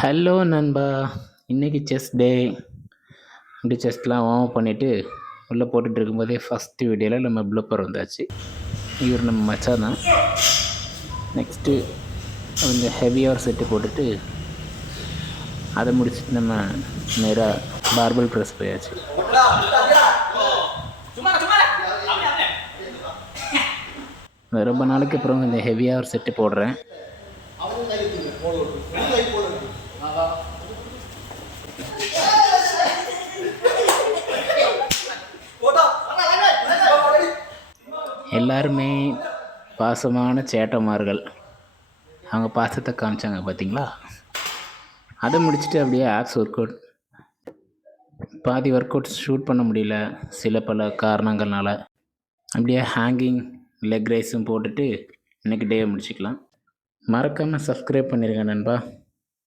Hello நண்பா, இன்னைக்கு chess டே. அப்படி செஸ்லாம் வார்ம் அப் பண்ணிவிட்டு உள்ளே போட்டுட்டு இருக்கும்போதே ஃபஸ்ட்டு வீடியோவில் நம்ம ப்ளூப்பர் வந்தாச்சு. இவர் நம்ம மச்சான் தான். நெக்ஸ்ட்டு கொஞ்சம் ஹெவியாக செட்டு போட்டுட்டு அதை முடிச்சுட்டு நம்ம நேராக பார்பல் ப்ரெஸ் போயாச்சு. ரொம்ப நாளைக்கு அப்புறம் இந்த ஹெவியாக ஒரு செட்டு போடுறேன். எல்லாருமே பாசமான சேட்டமார்கள், அவங்க பாசத்தை காமிச்சாங்க பார்த்தீங்களா. அதை முடிச்சுட்டு அப்படியே ஆப்ஸ் ஒர்க் அவுட், பாதி ஒர்க் அவுட் ஷூட் பண்ண முடியல சில பல காரணங்கள்னால. அப்படியே ஹேங்கிங் லெக் ரைஸும் போட்டுட்டு இன்றைக்கி டே முடிச்சுக்கலாம். மறக்காமல் சப்ஸ்கிரைப் பண்ணிடுங்க நண்பா.